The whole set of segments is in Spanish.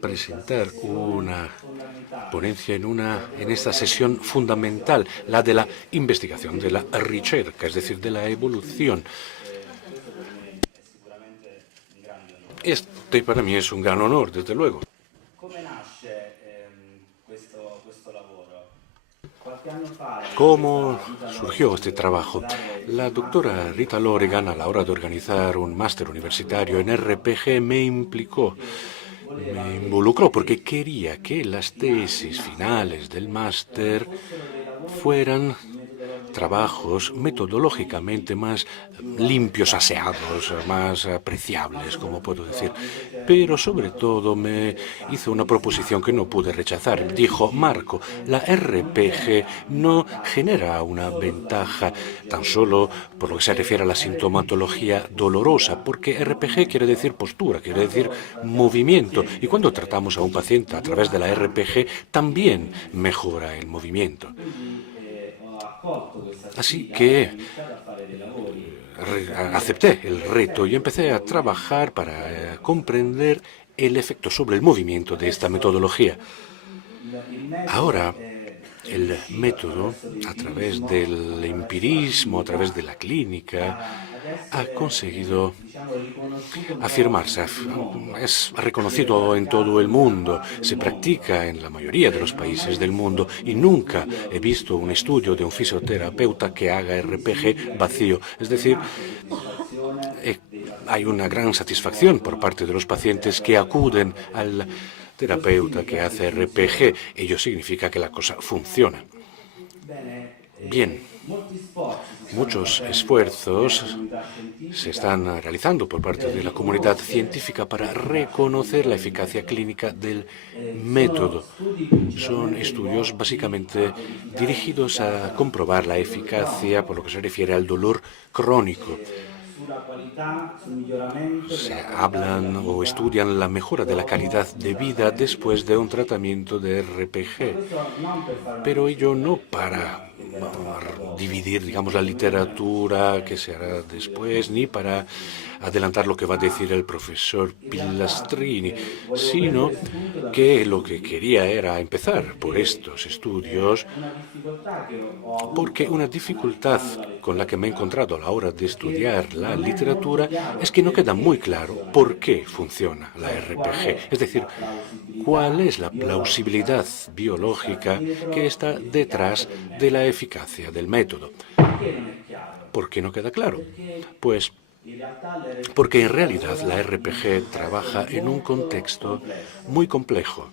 presentar una ponencia en esta sesión fundamental, la de la investigación, de la ricerca, es decir, de la evolución. Este para mí es un gran honor, desde luego. ¿Cómo surgió este trabajo? La doctora Rita Loregan, a la hora de organizar un máster universitario en RPG, me involucró porque quería que las tesis finales del máster fueran trabajos metodológicamente más limpios, aseados, más apreciables, como puedo decir. Pero sobre todo me hizo una proposición que no pude rechazar. Dijo: Marco, la RPG no genera una ventaja tan solo por lo que se refiere a la sintomatología dolorosa, porque RPG quiere decir postura, quiere decir movimiento. Y cuando tratamos a un paciente a través de la RPG, también mejora el movimiento. Así que acepté el reto y empecé a trabajar para comprender el efecto sobre el movimiento de esta metodología. Ahora, el método, a través del empirismo, a través de la clínica, ha conseguido afirmarse. Es reconocido en todo el mundo, se practica en la mayoría de los países del mundo y nunca he visto un estudio de un fisioterapeuta que haga RPG vacío. Es decir, hay una gran satisfacción por parte de los pacientes que acuden al terapeuta que hace RPG. Ello significa que la cosa funciona. Bien, muchos esfuerzos se están realizando por parte de la comunidad científica para reconocer la eficacia clínica del método. Son estudios básicamente dirigidos a comprobar la eficacia por lo que se refiere al dolor crónico. Se hablan o estudian la mejora de la calidad de vida después de un tratamiento de RPG. Pero ello no para dividir, digamos, la literatura que se hará después, ni para adelantar lo que va a decir el profesor Pilastrini, sino que lo que quería era empezar por estos estudios, porque una dificultad con la que me he encontrado a la hora de estudiar la literatura es que no queda muy claro por qué funciona la RPG, es decir, cuál es la plausibilidad biológica que está detrás de la eficacia del método. ¿Por qué no queda claro? Pues porque en realidad la RPG trabaja en un contexto muy complejo.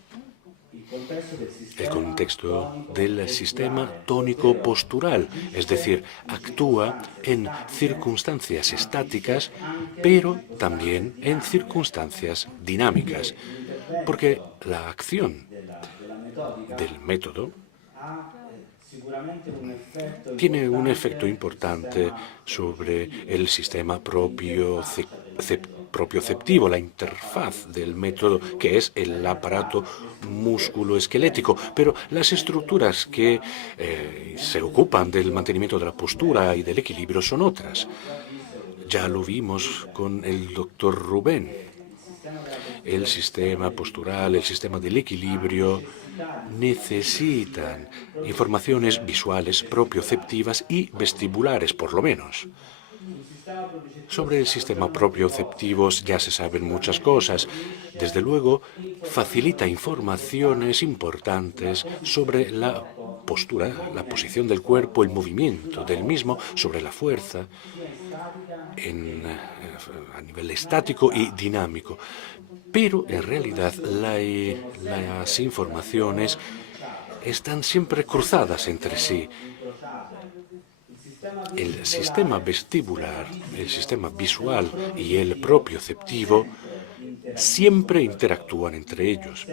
El contexto del sistema tónico-postural, es decir, actúa en circunstancias estáticas, pero también en circunstancias dinámicas, porque la acción del método tiene un efecto importante sobre el sistema propioceptivo, la interfaz del método, que es el aparato musculoesquelético. Pero las estructuras que se ocupan del mantenimiento de la postura y del equilibrio son otras. Ya lo vimos con el doctor Rubén. El sistema postural, el sistema del equilibrio necesitan informaciones visuales, propioceptivas y vestibulares, por lo menos. Sobre el sistema propioceptivo ya se saben muchas cosas. Desde luego, facilita informaciones importantes sobre la postura, la posición del cuerpo, el movimiento del mismo, sobre la fuerza, a nivel estático y dinámico. Pero en realidad las informaciones están siempre cruzadas entre sí. El sistema vestibular, el sistema visual y el propioceptivo siempre interactúan entre ellos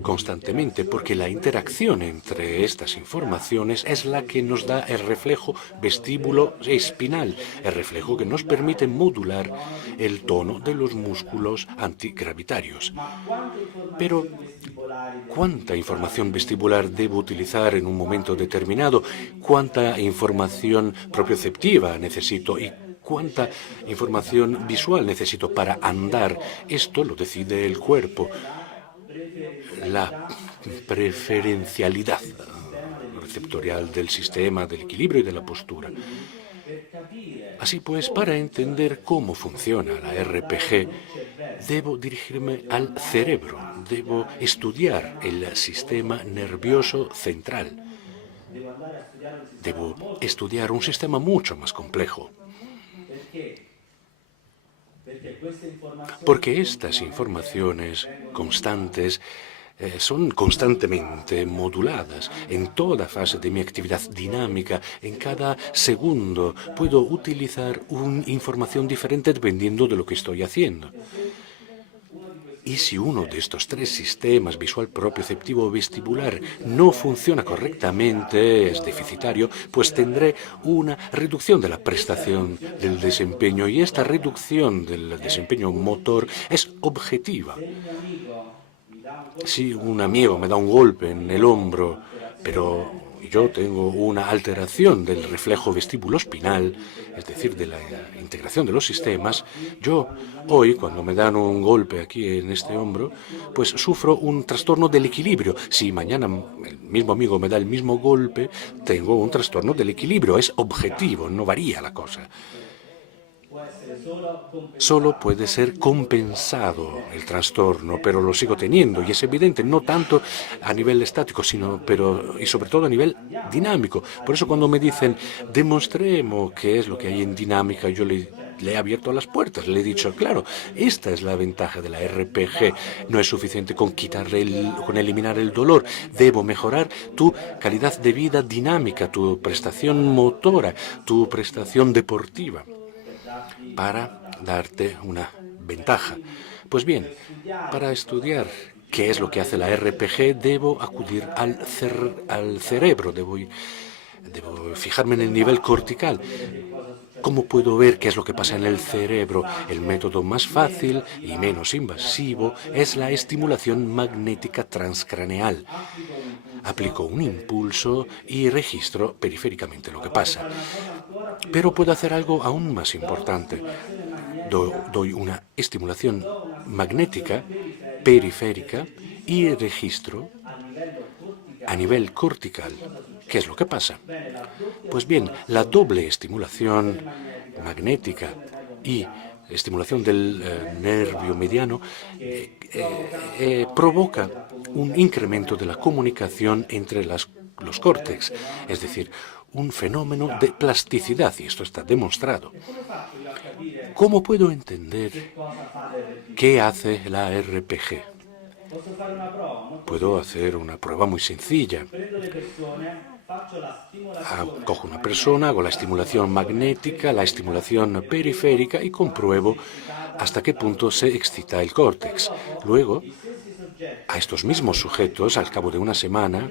constantemente, porque la interacción entre estas informaciones es la que nos da el reflejo vestíbulo espinal, el reflejo que nos permite modular el tono de los músculos antigravitarios. Pero, ¿cuánta información vestibular debo utilizar en un momento determinado? ¿Cuánta información propioceptiva necesito? ¿Y cuánta información visual necesito para andar? Esto lo decide el cuerpo. la preferencialidad receptorial del sistema, del equilibrio y de la postura. Así pues, para entender cómo funciona la RPG, debo dirigirme al cerebro, debo estudiar el sistema nervioso central. Debo estudiar un sistema mucho más complejo. Porque estas informaciones constantes son constantemente moduladas en toda fase de mi actividad dinámica. En cada segundo puedo utilizar una información diferente dependiendo de lo que estoy haciendo. Y si uno de estos tres sistemas, visual, propioceptivo o vestibular, no funciona correctamente, es deficitario, pues tendré una reducción de la prestación del desempeño, y esta reducción del desempeño motor es objetiva. Si un amigo me da un golpe en el hombro, pero yo tengo una alteración del reflejo vestíbulo-espinal, es decir, de la integración de los sistemas, yo hoy, cuando me dan un golpe aquí en este hombro, pues sufro un trastorno del equilibrio. Si mañana el mismo amigo me da el mismo golpe, tengo un trastorno del equilibrio. Es objetivo, no varía la cosa. Solo puede ser compensado el trastorno, pero lo sigo teniendo, y es evidente, no tanto a nivel estático, y sobre todo a nivel dinámico. Por eso cuando me dicen, demostremos qué es lo que hay en dinámica, yo le he abierto las puertas, le he dicho, claro, esta es la ventaja de la RPG. No es suficiente con eliminar el dolor. Debo mejorar tu calidad de vida dinámica, tu prestación motora, tu prestación deportiva, para darte una ventaja. Pues bien, para estudiar qué es lo que hace la RPG, debo acudir al cerebro, debo fijarme en el nivel cortical. ¿Cómo puedo ver qué es lo que pasa en el cerebro? El método más fácil y menos invasivo es la estimulación magnética transcraneal. Aplico un impulso y registro periféricamente lo que pasa. Pero puedo hacer algo aún más importante. Doy una estimulación magnética periférica y registro a nivel cortical qué es lo que pasa. Pues bien, la doble estimulación magnética y estimulación del nervio mediano provoca un incremento de la comunicación entre los córtex, es decir, un fenómeno de plasticidad, y esto está demostrado. ¿Cómo puedo entender qué hace la RPG? Puedo hacer una prueba muy sencilla. Cojo una persona, hago la estimulación magnética, la estimulación periférica y compruebo hasta qué punto se excita el córtex. Luego, a estos mismos sujetos, al cabo de una semana,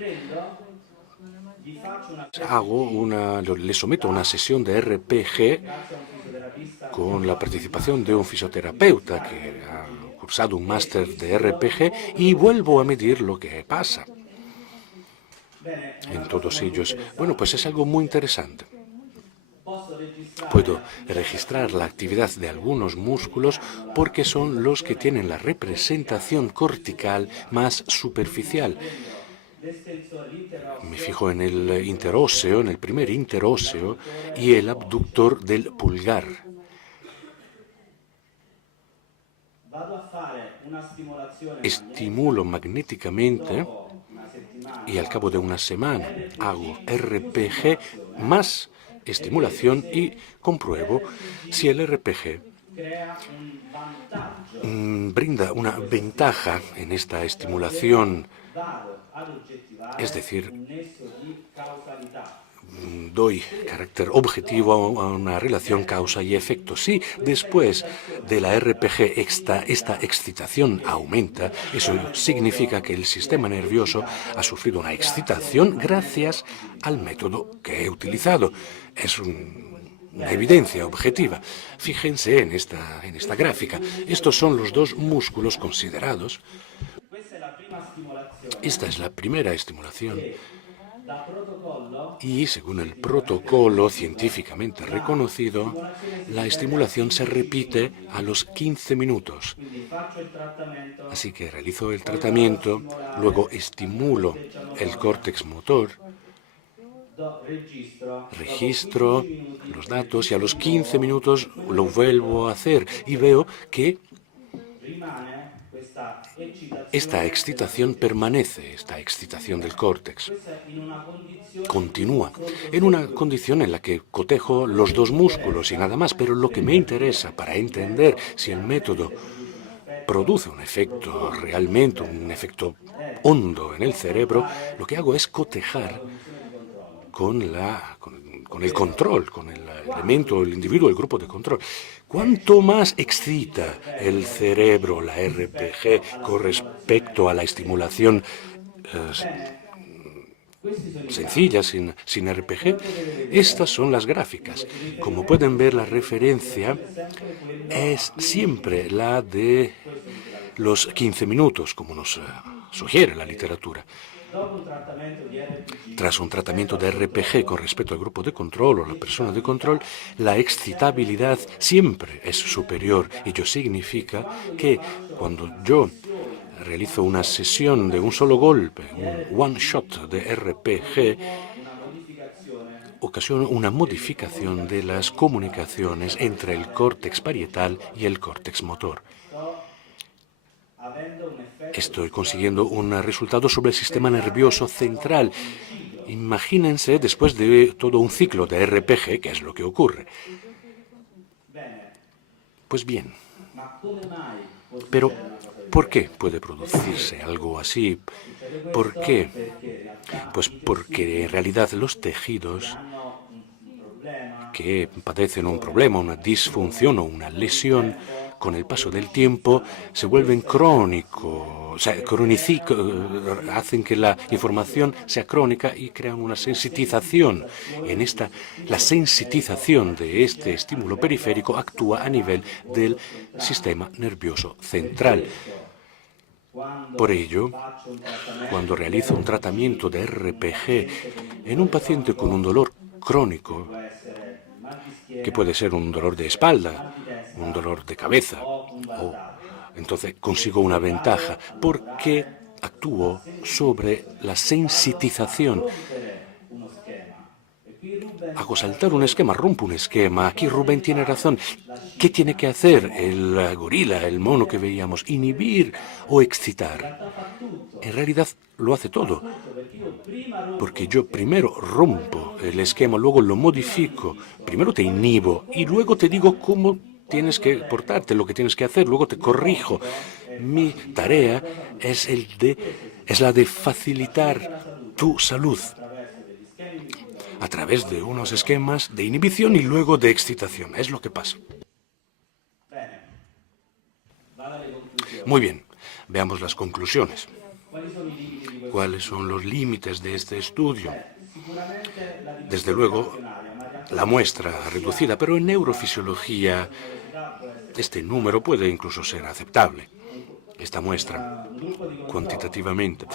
les someto a una sesión de RPG con la participación de un fisioterapeuta que ha cursado un máster de RPG, y vuelvo a medir lo que pasa en todos ellos. Bueno, pues es algo muy interesante. Puedo registrar la actividad de algunos músculos porque son los que tienen la representación cortical más superficial. Me fijo en el interóseo, en el primer interóseo y el abductor del pulgar. Estimulo magnéticamente y al cabo de una semana hago RPG más estimulación y compruebo si el RPG brinda una ventaja en esta estimulación. Es decir, doy carácter objetivo a una relación causa y efecto. Si después de la RPG esta excitación aumenta, eso significa que el sistema nervioso ha sufrido una excitación gracias al método que he utilizado. Es una evidencia objetiva. Fíjense en esta gráfica. Estos son los dos músculos considerados. Esta es la primera estimulación Y según el protocolo científicamente reconocido, la estimulación se repite a los 15 minutos. Así que realizo el tratamiento, luego estimulo el córtex motor, registro los datos y a los 15 minutos lo vuelvo a hacer y veo que esta excitación permanece, esta excitación del córtex. Continúa en una condición en la que cotejo los dos músculos y nada más, pero lo que me interesa para entender si el método produce un efecto realmente, un efecto hondo en el cerebro, lo que hago es cotejar con el control, con el elemento, el individuo, el grupo de control. Cuanto más excita el cerebro, la RPG, con respecto a la estimulación sencilla, sin RPG, estas son las gráficas. Como pueden ver, la referencia es siempre la de los 15 minutos, como nos sugiere la literatura. Tras un tratamiento de RPG con respecto al grupo de control o la persona de control, la excitabilidad siempre es superior. Ello significa que cuando yo realizo una sesión de un solo golpe, un one shot de RPG, ocasiona una modificación de las comunicaciones entre el córtex parietal y el córtex motor. Estoy consiguiendo un resultado sobre el sistema nervioso central. Imagínense después de todo un ciclo de RPG, ¿qué es lo que ocurre? Pues bien, pero ¿por qué puede producirse algo así? ¿Por qué? Pues porque en realidad los tejidos que padecen un problema, una disfunción o una lesión, con el paso del tiempo se vuelven crónicos, hacen que la información sea crónica y crean una sensitización. La sensitización de este estímulo periférico actúa a nivel del sistema nervioso central. Por ello, cuando realizo un tratamiento de RPG en un paciente con un dolor crónico, que puede ser un dolor de espalda, un dolor de cabeza, entonces consigo una ventaja porque actúo sobre la sensitización. Hago saltar un esquema, rompo un esquema. Aquí Rubén tiene razón. ¿Qué tiene que hacer el gorila, el mono que veíamos? ¿Inhibir o excitar? En realidad lo hace todo. Porque yo primero rompo el esquema, luego lo modifico, primero te inhibo y luego te digo cómo tienes que portarte, lo que tienes que hacer, luego te corrijo. Mi tarea es la de facilitar tu salud a través de unos esquemas de inhibición y luego de excitación. Es lo que pasa. Muy bien, veamos las conclusiones. ¿Cuáles son los límites de este estudio? Desde luego, la muestra reducida, pero en neurofisiología este número puede incluso ser aceptable. Esta muestra, cuantitativamente.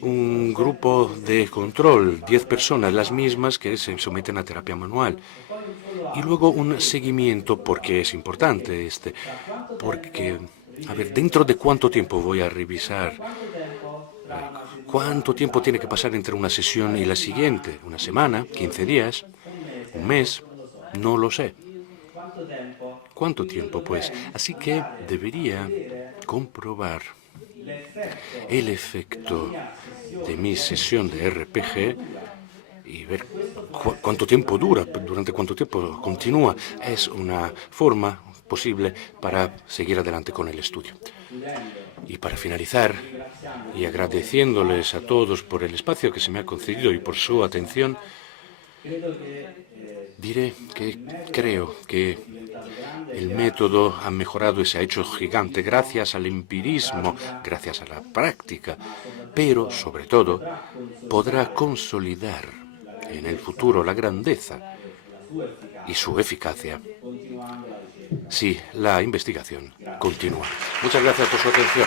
Un grupo de control, 10 personas, las mismas que se someten a terapia manual. Y luego un seguimiento, porque es importante porque, a ver, ¿dentro de cuánto tiempo voy a revisar? ¿Cuánto tiempo tiene que pasar entre una sesión y la siguiente? ¿Una semana? ¿15 días? ¿Un mes? No lo sé. ¿Cuánto tiempo, pues? Así que debería comprobar el efecto de mi sesión de RPG y ver cuánto tiempo dura, durante cuánto tiempo continúa. Es una forma posible para seguir adelante con el estudio. Y para finalizar, y agradeciéndoles a todos por el espacio que se me ha concedido y por su atención, diré que creo que el método ha mejorado y se ha hecho gigante gracias al empirismo, gracias a la práctica, pero sobre todo podrá consolidar en el futuro la grandeza y su eficacia si la investigación continúa. Muchas gracias por su atención.